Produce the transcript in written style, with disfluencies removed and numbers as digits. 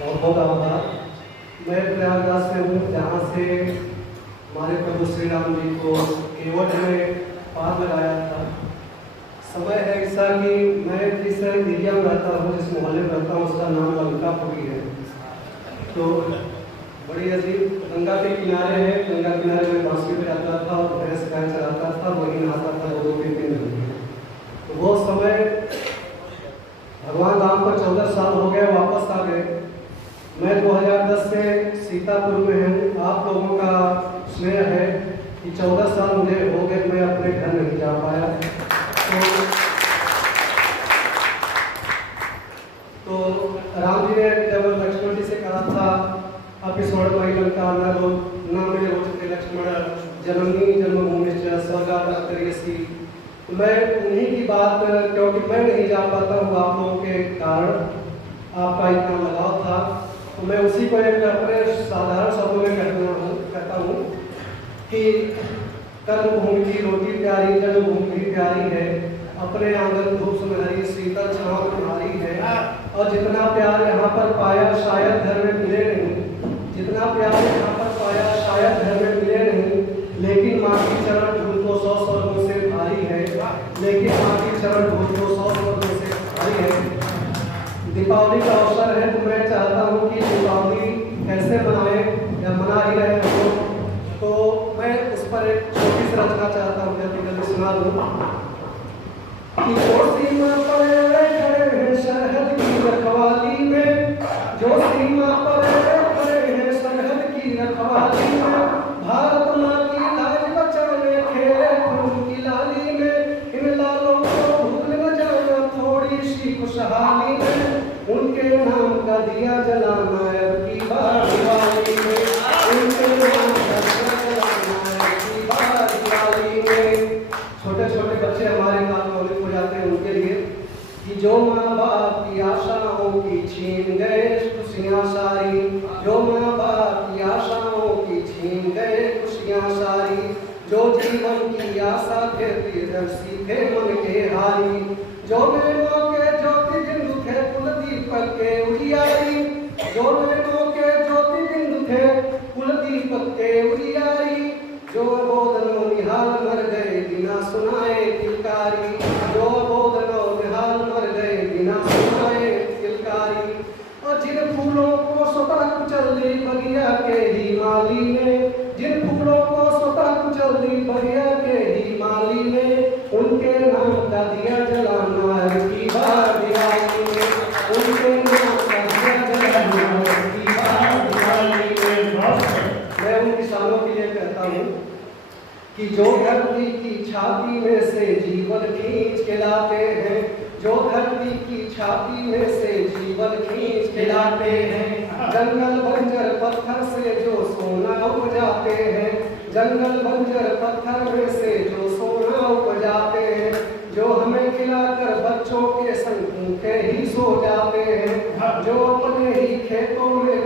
बहुत बहुत आभार। मैं प्रयागराज से हूँ, जहाँ से हमारे प्रभु श्री राम जी को केवट में पार लगाया था। समय है ऐसा कि मैं जिस एरिया में रहता हूँ, जिस मोहल्ले में रहता हूँ, उसका नाम लंकापुरी है। तो बड़ी अजीब गंगा के किनारे है। गंगा किनारे में बांसुरी बजाता था और भैंस गाय चलाता था, वहीं नहाता था 2-3 दिन। तो वो समय भगवान राम को 14 साल हो गए, वापस आ गए। मैं 2010 से सीतापुर में हूँ। आप लोगों का स्नेह है कि 14 साल मुझे हो गए, मैं अपने घर नहीं जा पाया। तो राम जी ने जब लक्ष्मण जी से कहा था, अपि स्वर्णमयी लंका न मे रोचते लक्ष्मण जननी जन्मभूमि स्वर्गादि। मैं उन्हीं की बात, क्योंकि मैं नहीं जा पाता हूँ आप लोगों के कारण, आपका इतना लगाव था, तो मैं उसी को एक अपने साधारण शब्दों में कहता हूँ कि कर्मभूमि की रोटी प्यारी, जन्मभूमि भी प्यारी है, अपने आंगन धूप सुनहरी, शीतल छांव तुम्हारी है। और जितना प्यार यहाँ पर पाया शायद घर में मिले नहीं, जितना प्यार यहाँ पर पाया शायद घर में मिले नहीं, लेकिन माँ की चरण धूल को 100 स्वर्गों से भारी है, लेकिन माँ की चरण धूल को 100 स्वर्गों से भारी है। दीपावली का अवसर है, तो मैं चाहता हूँ कि दीपावली कैसे मनाएं या मना ही रहे हो, तो मैं उस पर एक छोटी सी रचना चाहता हूँ, जल्दी सुना दूँ कि जो सीमा पर खड़े हैं सरहद की रखवाली में, जो सीमा पर खड़े हैं सरहद की रखवाली में, भारत माँ की लाज बचाने खेले खून की लाली में, इन लालों को भूल न जाना थोड़ी सी खुशहाली में, उनके नाम का दिया जलाना अब की बार दिवाली में, उनके नाम का दिया जलाना अब की बार दिवाली में। छोटे छोटे बच्चे हमारे नाम मौलिक हो जाते हैं, उनके लिए कि जो माँ बाप की आशाओं की छीन गए खुशियाँ सारी, जो माँ बाप की आशाओं की छीन गए खुशियाँ सारी, जो जीवन की आशा थे तीरदर्शी थे मन के हारी, जो नैनों के ज्योति बिंदु थे कुल दीपक के उजियारी, जो नैनों के ज्योति बिंदु थे कुल दीपक के उजियारी, जो अबोधनो निहाल मर गए बिना सुनाए किलकारी, जो अबोधनो निहाल मर गए बिना सुनाए किलकारी। और जिन फूलों को स्वतः कुचल दी बगिया के ही माली ने, जिन फूलों को स्वतः कुचल दी बगिया के ही माली ने, उनके नाम का दिया जलाना है की बार दिवाली में, उनके नाम का दिया जलाना है की बार दिवाली में। मैं उन किसानों के लिए कहता हूँ कि जो धरती की छाती में से जीवन खींच के लाते हैं, जो धरती की छाती में से जीवन खींच के लाते हैं, जंगल बंजर पत्थर से जो सोना उपजाते हैं, जंगल बंजर पत्थर में से जो सोना उपजाते हैं, जो हमें खिलाकर बच्चों के संग भूखे ही सो जाते हैं, जो अपने ही खेतों में